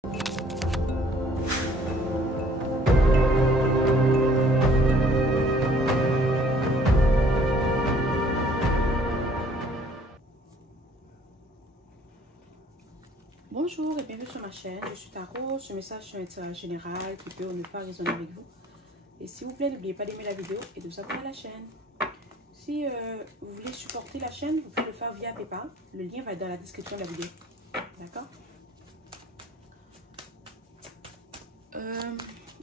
Bonjour et bienvenue sur ma chaîne, je suis Tarot. Ce message est un tirage général qui peut ou ne pas résonner avec vous. Et s'il vous plaît, n'oubliez pas d'aimer la vidéo et de vous abonner à la chaîne. Si vous voulez supporter la chaîne, vous pouvez le faire via PayPal. Le lien va être dans la description de la vidéo. D'accord?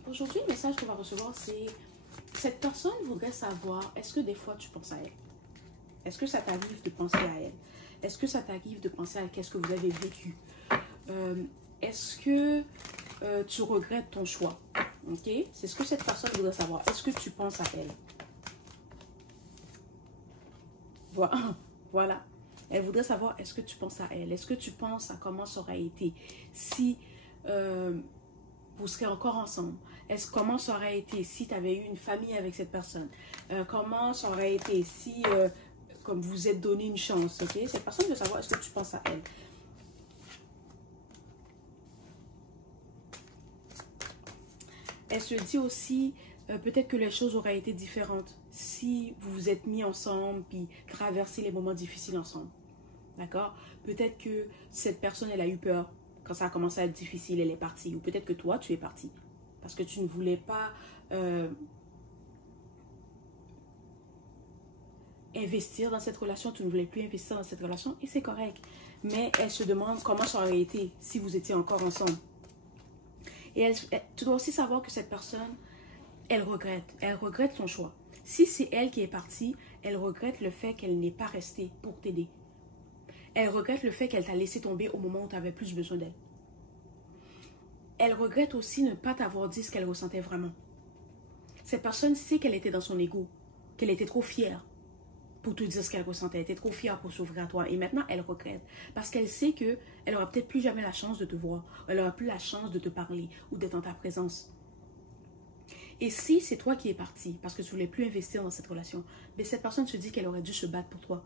Aujourd'hui, le message qu'on va recevoir, c'est: cette personne voudrait savoir, est-ce que des fois tu penses à elle? Est-ce que ça t'arrive de penser à elle? Est-ce que ça t'arrive de penser à qu'est-ce que vous avez vécu? Est-ce que tu regrettes ton choix? Ok? C'est ce que cette personne voudrait savoir. Est-ce que tu penses à elle? Voilà. Elle voudrait savoir, est-ce que tu penses à elle? Est-ce que tu penses à comment ça aurait été si vous serez encore ensemble? Comment ça aurait été si tu avais eu une famille avec cette personne? Comment ça aurait été si, comme vous êtes donné une chance? Ok? Cette personne veut savoir, est-ce que tu penses à elle? Elle se dit aussi, peut-être que les choses auraient été différentes si vous vous êtes mis ensemble puis traversé les moments difficiles ensemble. D'accord? Peut-être que cette personne, elle a eu peur quand ça a commencé à être difficile, elle est partie. Ou peut-être que toi, tu es parti parce que tu ne voulais pas investir dans cette relation, tu ne voulais plus investir dans cette relation et c'est correct. Mais elle se demande comment ça aurait été si vous étiez encore ensemble. Et tu dois aussi savoir que cette personne, elle regrette son choix. Si c'est elle qui est partie, elle regrette le fait qu'elle n'est pas restée pour t'aider. Elle regrette le fait qu'elle t'a laissé tomber au moment où tu avais plus besoin d'elle. Elle regrette aussi ne pas t'avoir dit ce qu'elle ressentait vraiment. Cette personne sait qu'elle était dans son ego, qu'elle était trop fière pour te dire ce qu'elle ressentait. Elle était trop fière pour s'ouvrir à toi. Et maintenant, elle regrette. Parce qu'elle sait qu'elle n'aura peut-être plus jamais la chance de te voir. Elle n'aura plus la chance de te parler ou d'être en ta présence. Et si c'est toi qui es parti, parce que tu ne voulais plus investir dans cette relation, mais cette personne se dit qu'elle aurait dû se battre pour toi.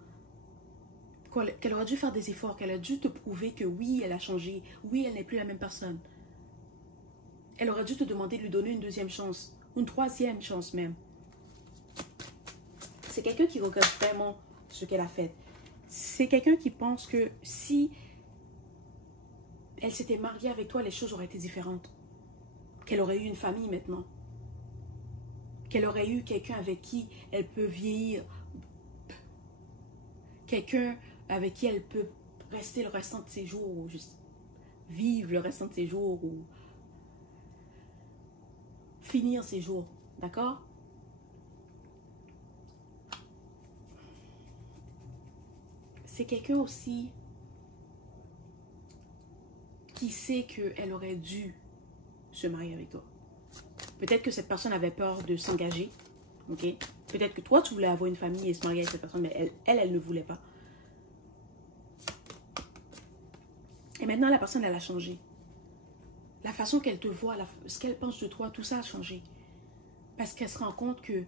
Qu'elle aurait dû faire des efforts, qu'elle a dû te prouver que oui, elle a changé. Oui, elle n'est plus la même personne. Elle aurait dû te demander de lui donner une deuxième chance. Une troisième chance même. C'est quelqu'un qui regrette vraiment ce qu'elle a fait. C'est quelqu'un qui pense que si elle s'était mariée avec toi, les choses auraient été différentes. Qu'elle aurait eu une famille maintenant. Qu'elle aurait eu quelqu'un avec qui elle peut vieillir. Quelqu'un avec qui elle peut rester le restant de ses jours. Ou juste vivre le restant de ses jours. Ou finir ses jours. D'accord? C'est quelqu'un aussi qui sait qu'elle aurait dû se marier avec toi. Peut-être que cette personne avait peur de s'engager. Ok? Peut-être que toi, tu voulais avoir une famille et se marier avec cette personne, mais elle ne voulait pas. Et maintenant, la personne, elle a changé. La façon qu'elle te voit, ce qu'elle pense de toi, tout ça a changé. Parce qu'elle se rend compte que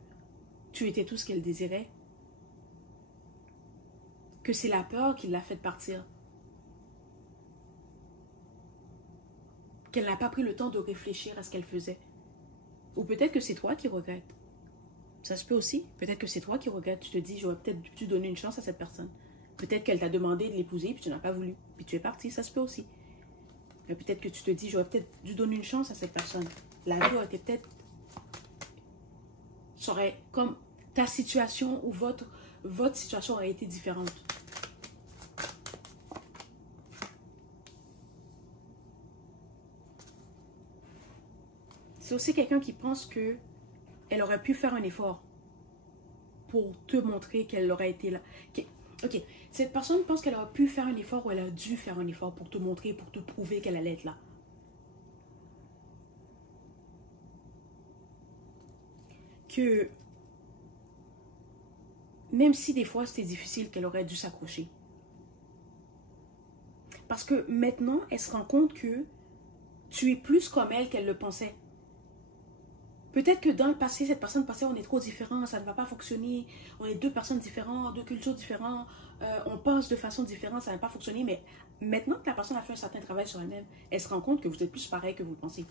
tu étais tout ce qu'elle désirait. Que c'est la peur qui l'a fait partir. Qu'elle n'a pas pris le temps de réfléchir à ce qu'elle faisait. Ou peut-être que c'est toi qui regrettes. Ça se peut aussi. Peut-être que c'est toi qui regrettes. Tu te dis, j'aurais peut-être dû donner une chance à cette personne. Peut-être qu'elle t'a demandé de l'épouser, puis tu n'as pas voulu. Puis tu es parti. Ça se peut aussi. Mais peut-être que tu te dis, j'aurais peut-être dû donner une chance à cette personne. La vie aurait été peut-être... Ça aurait comme ta situation ou votre situation aurait été différente. C'est aussi quelqu'un qui pense que elle aurait pu faire un effort pour te montrer qu'elle aurait été là. Ok, cette personne pense qu'elle aurait pu faire un effort ou elle a dû faire un effort pour te montrer, pour te prouver qu'elle allait être là. Que même si des fois c'était difficile, qu'elle aurait dû s'accrocher. Parce que maintenant, elle se rend compte que tu es plus comme elle qu'elle le pensait. Peut-être que dans le passé, cette personne passée, on est trop différents, ça ne va pas fonctionner. On est deux personnes différentes, deux cultures différentes, on pense de façon différente, ça n'a pas fonctionné. Mais maintenant que la personne a fait un certain travail sur elle-même, elle se rend compte que vous êtes plus pareil que vous le pensez.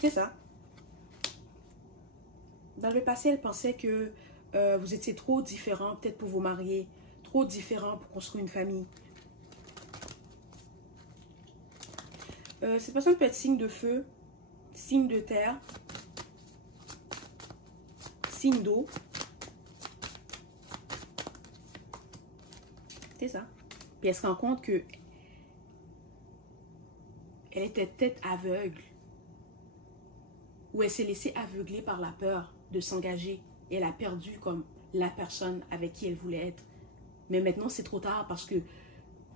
C'est ça. Dans le passé, elle pensait que vous étiez trop différents, peut-être pour vous marier, trop différents pour construire une famille. Cette personne peut être signe de feu, signe de terre, signe d'eau. C'est ça. Puis elle se rend compte que elle était peut-être aveugle. Ou elle s'est laissée aveugler par la peur de s'engager. Et elle a perdu comme la personne avec qui elle voulait être. Mais maintenant, c'est trop tard parce que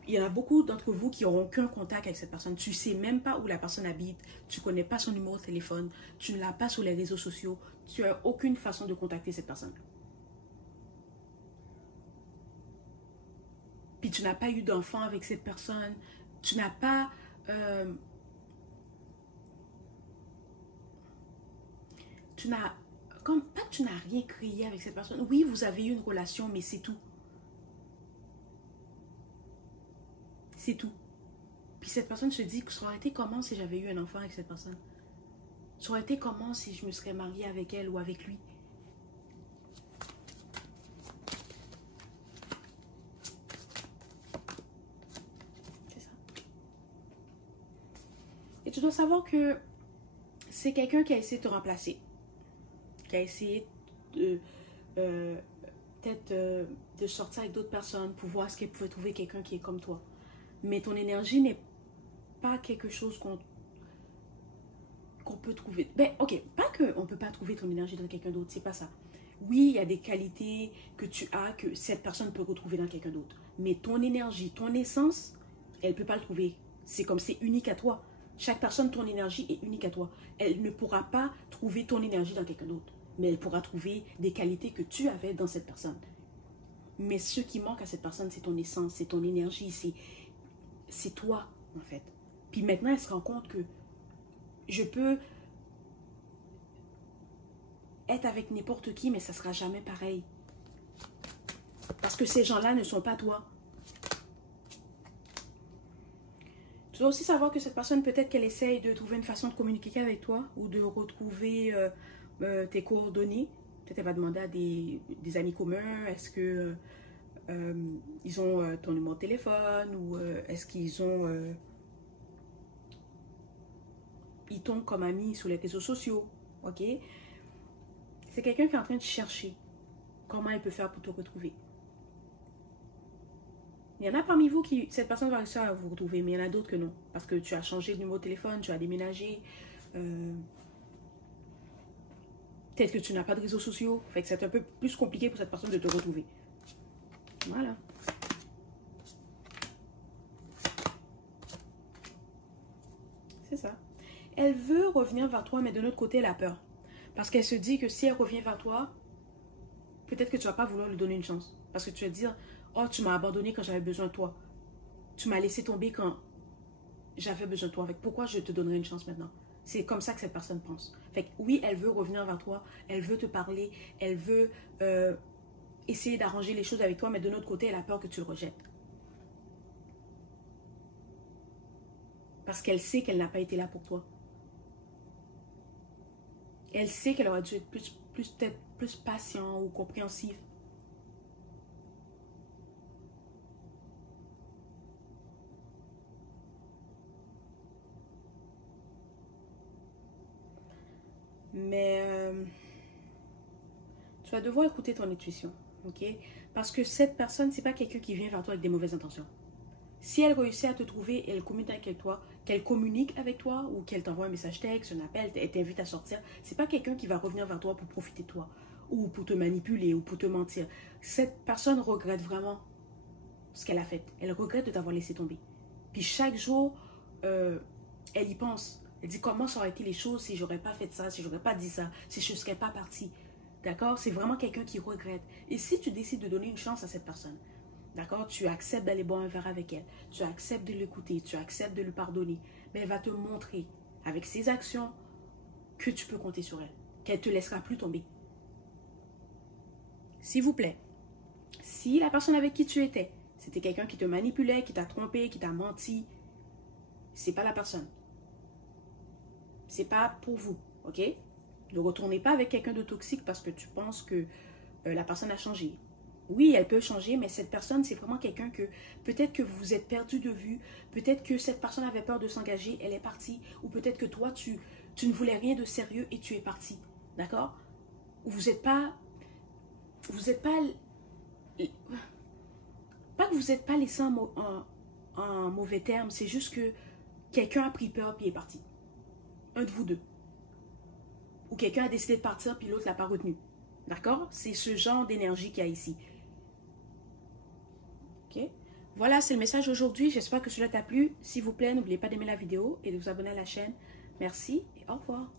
il y en a beaucoup d'entre vous qui n'auront aucun contact avec cette personne. Tu ne sais même pas où la personne habite. Tu ne connais pas son numéro de téléphone. Tu ne l'as pas sur les réseaux sociaux. Tu n'as aucune façon de contacter cette personne. Puis tu n'as pas eu d'enfant avec cette personne. Tu n'as pas... tu n'as... Comme pas que tu n'as rien créé avec cette personne. Oui, vous avez eu une relation, mais c'est tout. C'est tout. Puis cette personne se dit que ça aurait été comment si j'avais eu un enfant avec cette personne? Ça aurait été comment si je me serais mariée avec elle ou avec lui? C'est ça. Et tu dois savoir que c'est quelqu'un qui a essayé de te remplacer. Qui a essayé de... peut-être de sortir avec d'autres personnes pour voir ce qu'elle pouvait trouver quelqu'un qui est comme toi. Mais ton énergie n'est pas quelque chose qu'on peut trouver. Ben, ok, pas qu'on ne peut pas trouver ton énergie dans quelqu'un d'autre, c'est pas ça. Oui, il y a des qualités que tu as que cette personne peut retrouver dans quelqu'un d'autre. Mais ton énergie, ton essence, elle ne peut pas le trouver. C'est comme c'est unique à toi. Chaque personne, ton énergie est unique à toi. Elle ne pourra pas trouver ton énergie dans quelqu'un d'autre. Mais elle pourra trouver des qualités que tu avais dans cette personne. Mais ce qui manque à cette personne, c'est ton essence, c'est ton énergie, c'est toi, en fait. Puis maintenant, elle se rend compte que je peux être avec n'importe qui, mais ça ne sera jamais pareil. Parce que ces gens-là ne sont pas toi. Tu dois aussi savoir que cette personne, peut-être qu'elle essaye de trouver une façon de communiquer avec toi ou de retrouver tes coordonnées. Peut-être elle va demander à des amis communs, est-ce que ils ont ton numéro de téléphone ou est-ce qu'ils ont... ils t'ont comme amis sur les réseaux sociaux, ok? C'est quelqu'un qui est en train de chercher comment elle peut faire pour te retrouver. Il y en a parmi vous qui, cette personne va réussir à vous retrouver, mais il y en a d'autres que non. Parce que tu as changé de numéro de téléphone, tu as déménagé. Peut-être que tu n'as pas de réseaux sociaux. Fait que c'est un peu plus compliqué pour cette personne de te retrouver. Voilà. C'est ça. Elle veut revenir vers toi, mais de l'autre côté, elle a peur. Parce qu'elle se dit que si elle revient vers toi, peut-être que tu ne vas pas vouloir lui donner une chance. Parce que tu vas te dire, oh, tu m'as abandonné quand j'avais besoin de toi. Tu m'as laissé tomber quand j'avais besoin de toi. Pourquoi je te donnerais une chance maintenant? C'est comme ça que cette personne pense. Fait que oui, elle veut revenir vers toi, elle veut te parler, elle veut essayer d'arranger les choses avec toi, mais de l'autre côté, elle a peur que tu le rejettes. Parce qu'elle sait qu'elle n'a pas été là pour toi. Elle sait qu'elle aurait dû être peut-être plus patient ou compréhensif. Mais tu vas devoir écouter ton intuition, ok? Parce que cette personne, c'est pas quelqu'un qui vient vers toi avec des mauvaises intentions. Si elle réussit à te trouver et elle communique avec toi, qu'elle communique avec toi ou qu'elle t'envoie un message texte, un appel, elle t'invite à sortir, c'est pas quelqu'un qui va revenir vers toi pour profiter de toi ou pour te manipuler ou pour te mentir. Cette personne regrette vraiment ce qu'elle a fait. Elle regrette de t'avoir laissé tomber. Puis chaque jour, elle y pense. Elle dit comment ça aurait été les choses si j'aurais pas fait ça, si j'aurais pas dit ça, si je ne serais pas partie. D'accord? C'est vraiment quelqu'un qui regrette. Et si tu décides de donner une chance à cette personne, D'accord? Tu acceptes d'aller boire un verre avec elle. Tu acceptes de l'écouter. Tu acceptes de lui pardonner. Mais elle va te montrer, avec ses actions, que tu peux compter sur elle. Qu'elle ne te laissera plus tomber. S'il vous plaît, si la personne avec qui tu étais, c'était quelqu'un qui te manipulait, qui t'a trompé, qui t'a menti, c'est pas la personne. C'est pas pour vous, ok? Ne retournez pas avec quelqu'un de toxique parce que tu penses que la personne a changé. Oui, elle peut changer, mais cette personne, c'est vraiment quelqu'un que peut-être que vous vous êtes perdu de vue, peut-être que cette personne avait peur de s'engager, elle est partie, ou peut-être que toi, tu ne voulais rien de sérieux et tu es parti, d'accord? Vous n'êtes pas que vous n'êtes pas laissé en mauvais termes, c'est juste que quelqu'un a pris peur puis est parti. Un de vous deux. Ou quelqu'un a décidé de partir puis l'autre ne l'a pas retenu. D'accord? C'est ce genre d'énergie qu'il y a ici. Ok? Voilà, c'est le message aujourd'hui. J'espère que cela t'a plu. S'il vous plaît, n'oubliez pas d'aimer la vidéo et de vous abonner à la chaîne. Merci et au revoir.